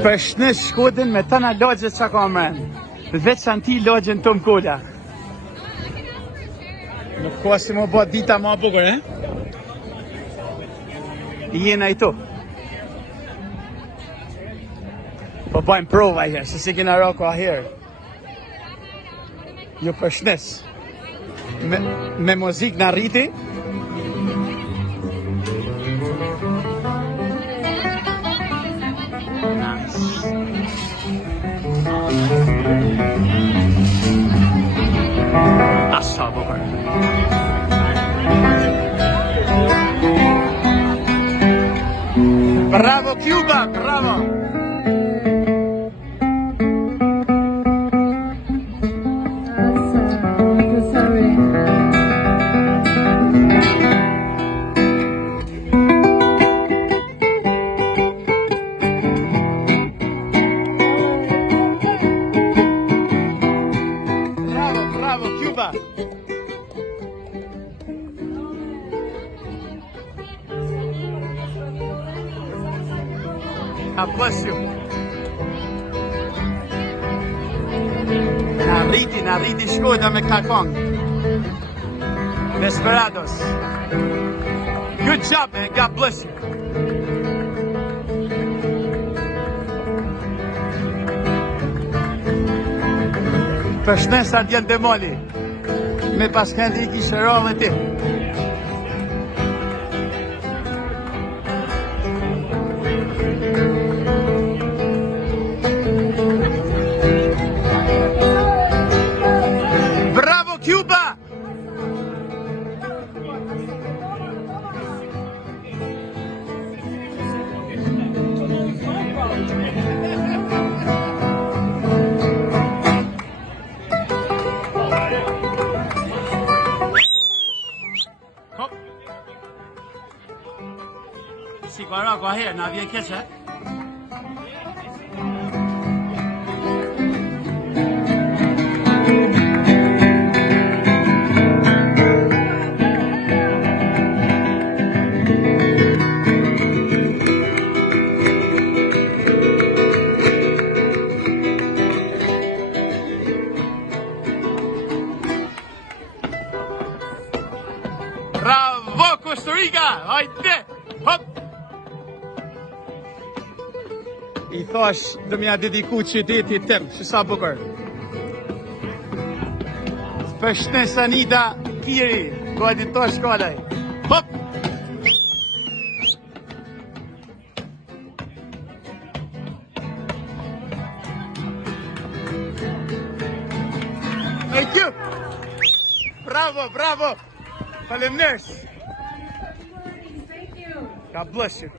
Përshëndes Shkodrën me tëna lagjet që ka mërën. Veçanti lagjen Tom Kola. Nuk ka si më bë dita ma bukur, Jena i tu. Po bajmë prova herë, se si kena rako aherë. Ju përshëndes. Me muzik në rriti. Asa bukur. Bravo Cuba, bravo. Bravo Cuba. God bless you. Na rriti Shkodra me kakong. Desperados. Good job, man. God bless you. Përshëndes Adrian Demoli. Me paskandi i kishë rrallë ti. Bravo Cuba! Si guarda qua here, na vjen keq, Bravo Costa Rica! Hajde! Hop! I thash dhe mja dediku qytetit tim, që sa bukur. Përshëndes Anita Kiri, koaditor shkollaj. Hop! Thank you! Bravo, bravo! Faleminderit! God bless you.